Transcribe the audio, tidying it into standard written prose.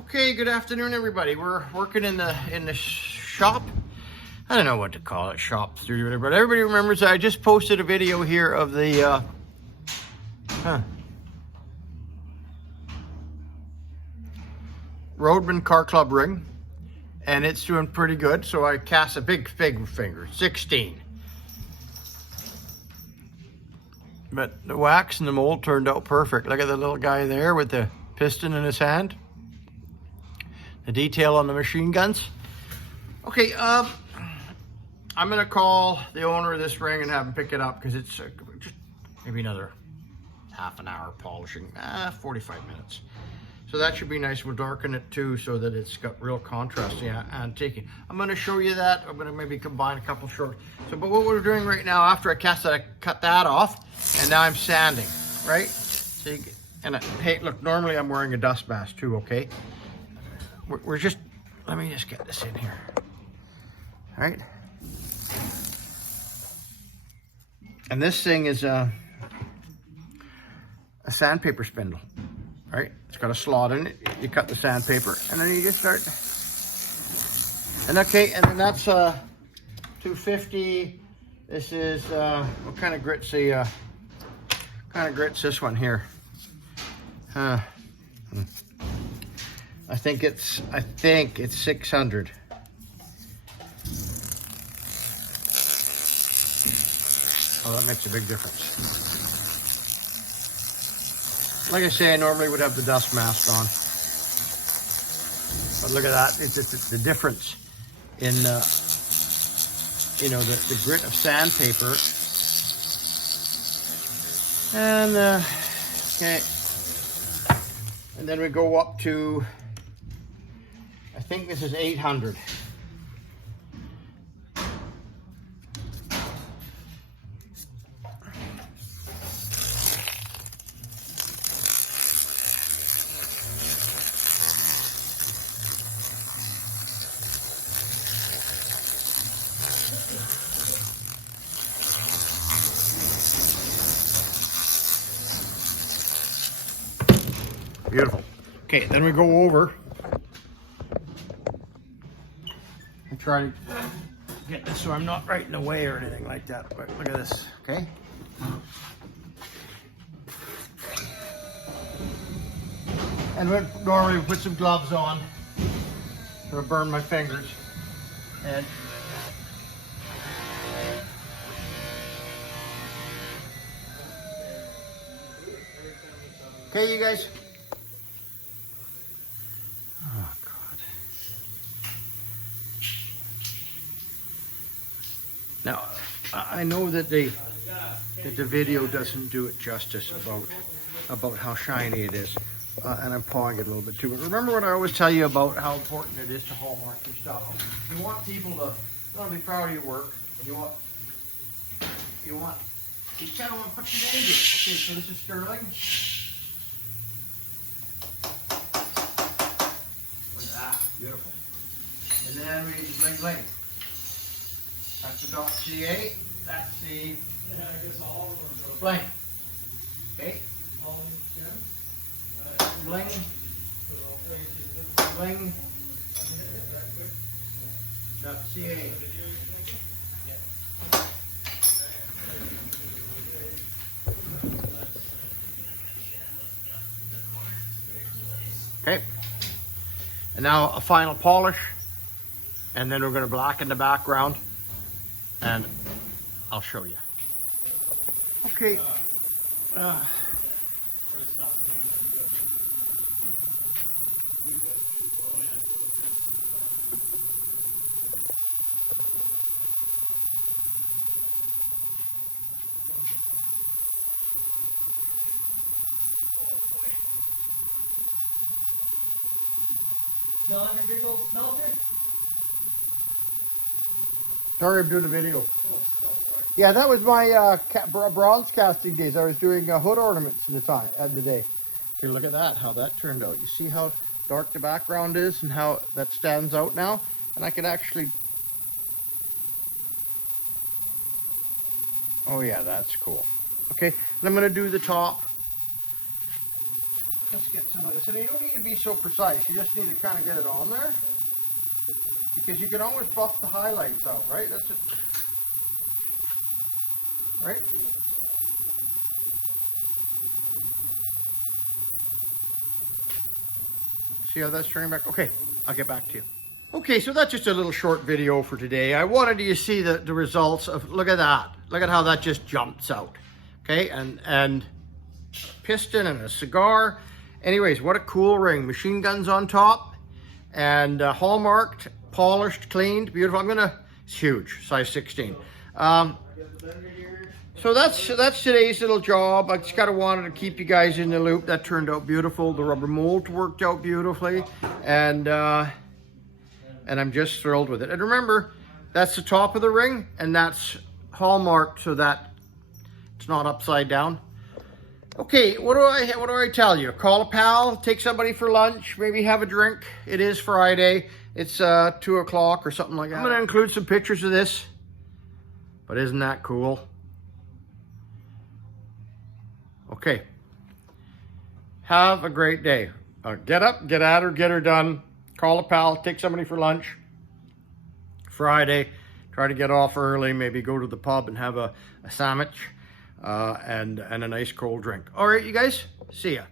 Okay, good afternoon, everybody. We're working in the shop. I don't know what to call it, shop studio, whatever. But everybody remembers I just posted a video here of the Roadmen car club ring, and it's doing pretty good. So I cast a big finger, 16. But the wax and the mold turned out perfect. Look at the little guy there with the piston in his hand. The detail on the machine guns. Okay, I'm gonna call the owner of this ring and have him pick it up because it's just maybe another half an hour polishing, 45 minutes. So that should be nice. We'll darken it too so that it's got real contrast and taking. I'm gonna show you that. I'm gonna maybe combine a couple short. So, but what we're doing right now, after I cast that, I cut that off, and now I'm sanding, right? So hey, look, normally I'm wearing a dust mask too, okay? We're just, let me just get this in here, all right? And this thing is a sandpaper spindle, right? It's got a slot in it. You cut the sandpaper, and then you just start. And okay, and then that's 250. This is what kind of grit's the kind of grit's this one here? I think it's 600. Oh, that makes a big difference. Like I say, I normally would have the dust mask on, but look at that. It's the difference in the grit of sandpaper. And okay, and then we go up to, I think this is 800. Beautiful. Okay, then we go over and try to get this so I'm not right in the way or anything like that. But look at this, okay? And normally we put some gloves on. It'll burn my fingers. And okay, you guys. Oh God. Now, I know that the video doesn't do it justice about how shiny it is, and I'm pawing it a little bit too. But remember what I always tell you about how important it is to hallmark your stuff. You want people to be proud of your work, and you kind of want to put your name in. Okay, so this is sterling. Beautiful. And then we need the bling bling. That's the .ca. That's the bling. Okay. Bling. Bling. .ca. Okay. And now a final polish, and then we're going to blacken the background, and I'll show you. Okay. Still on your big old smelter? Sorry, I'm doing a video. Oh, so sorry. Yeah, that was my bronze casting days. I was doing hood ornaments in the day. Okay, look at that, how that turned out. You see how dark the background is and how that stands out now? And I could actually... Oh yeah, that's cool. Okay, and I'm going to do the top. let's get some of this. And you don't need to be so precise. You just need to kind of get it on there. Because you can always buff the highlights out, right? That's it. Right? See how that's turning back? Okay, I'll get back to you. Okay, so that's just a little short video for today. I wanted you to see the results of, look at that. Look at how that just jumps out. Okay, and piston and a cigar. Anyways, what a cool ring. Machine guns on top and hallmarked, polished, cleaned, beautiful. It's huge, size 16. So that's today's little job. I just kind of wanted to keep you guys in the loop. That turned out beautiful. The rubber mold worked out beautifully, and I'm just thrilled with it. And remember, that's the top of the ring, and that's hallmarked so that it's not upside down. Okay, what do I tell you? Call a pal, take somebody for lunch, maybe have a drink. It is Friday. It's 2 o'clock or something like that. I'm gonna include some pictures of this, but isn't that cool? Okay, have a great day. Get up, get at her, get her done. Call a pal, take somebody for lunch. Friday, try to get off early, maybe go to the pub and have a sandwich and a nice cold drink. All right, you guys, see ya.